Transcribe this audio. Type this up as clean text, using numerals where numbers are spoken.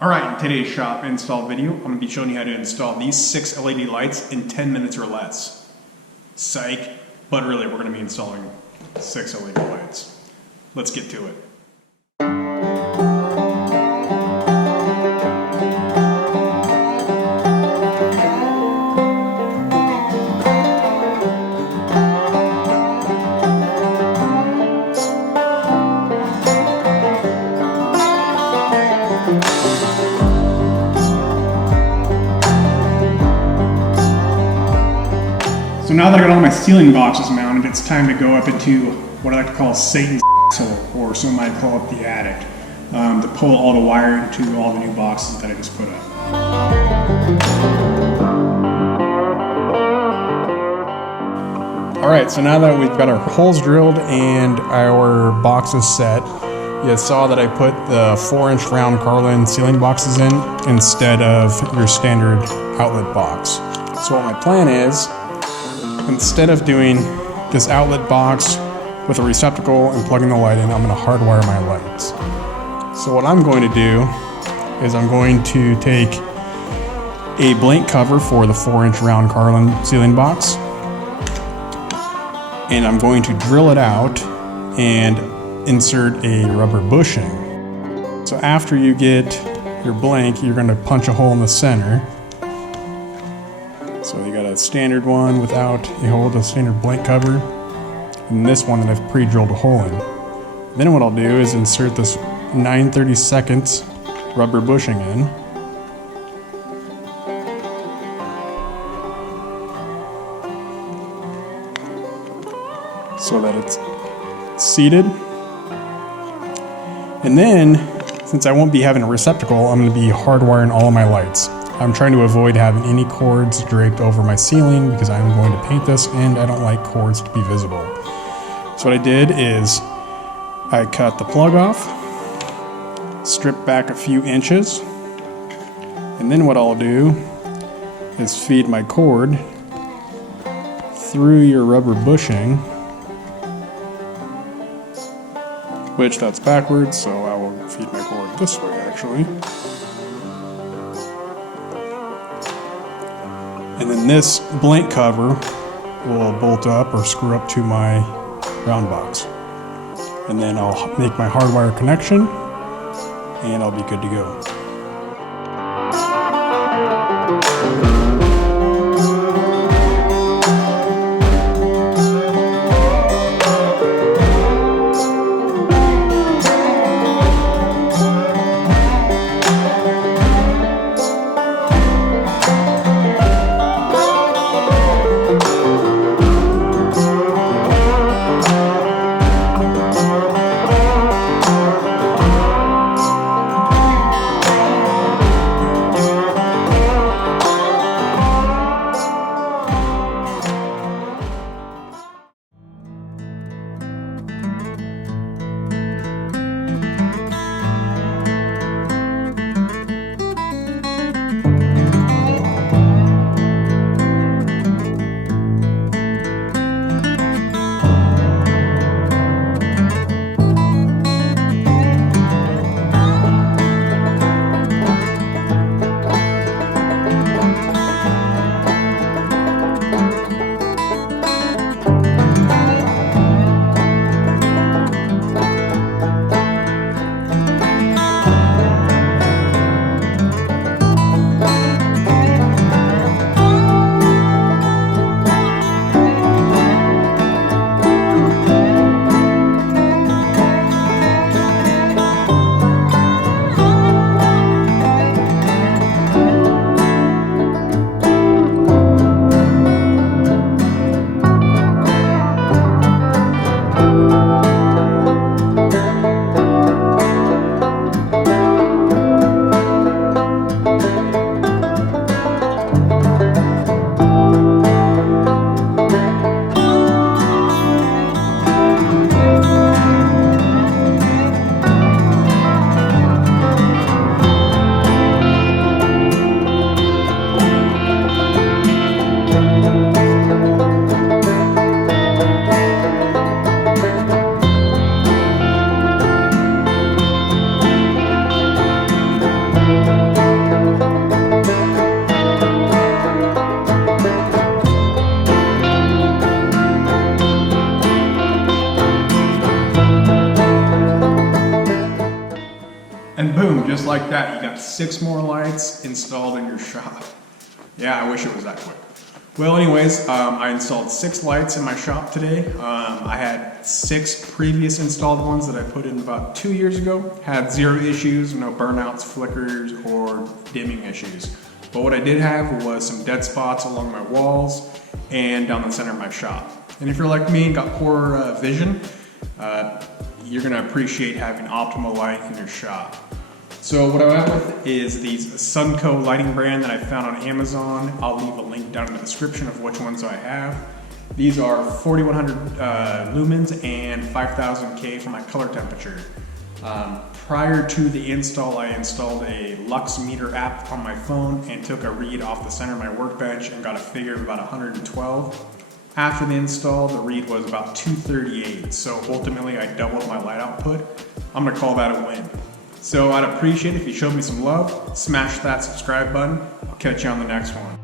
Alright, in today's shop install video, I'm going to be showing you how to install these 6 LED lights in 10 minutes or less. Psych, but really we're going to be installing 6 LED lights. Let's get to it. So now that I got all my ceiling boxes mounted, it's time to go up into what I like to call Satan's hole, or some might call it the attic, to pull all the wire into all the new boxes that I just put up. Alright, so now that we've got our holes drilled and our boxes set, you saw that I put the 4-inch round Carlin ceiling boxes in instead of your standard outlet box. So what my plan is, instead of doing this outlet box with a receptacle and plugging the light in, I'm going to hardwire my lights. So what I'm going to do is I'm going to take a blank cover for the 4-inch round Carlin ceiling box, and I'm going to drill it out and insert a rubber bushing. So after you get your blank, you're going to punch a hole in the center. So you got a standard one without a hole, the standard blank cover, and this one that I've pre-drilled a hole in. Then what I'll do is insert this 9/32 rubber bushing in. So that it's seated. And then, since I won't be having a receptacle, I'm going to be hardwiring all of my lights. I'm trying to avoid having any cords draped over my ceiling because I'm going to paint this and I don't like cords to be visible. So what I did is I cut the plug off, stripped back a few inches, and then what I'll do is feed my cord through your rubber bushing, which that's backwards, so I will feed my cord this way actually. And then this blank cover will bolt up or screw up to my round box. And then I'll make my hardwire connection and I'll be good to go. And boom, just like that, you got 6 more lights installed in your shop. Yeah, I wish it was that quick. Well, anyways, I installed 6 lights in my shop today. I had 6 previous installed ones that I put in about 2 years ago. Had 0 issues, no burnouts, flickers, or dimming issues. But what I did have was some dead spots along my walls and down the center of my shop. And if you're like me and got poor vision, you're gonna appreciate having optimal light in your shop. So what I went with is these Sunco lighting brand that I found on Amazon. I'll leave a link down in the description of which ones I have. These are 4100 lumens and 5000 K for my color temperature. Prior to the install, I installed a Lux meter app on my phone and took a read off the center of my workbench and got a figure of about 112. After the install, the read was about 238. So ultimately I doubled my light output. I'm gonna call that a win. So I'd appreciate it if you showed me some love, smash that subscribe button. I'll catch you on the next one.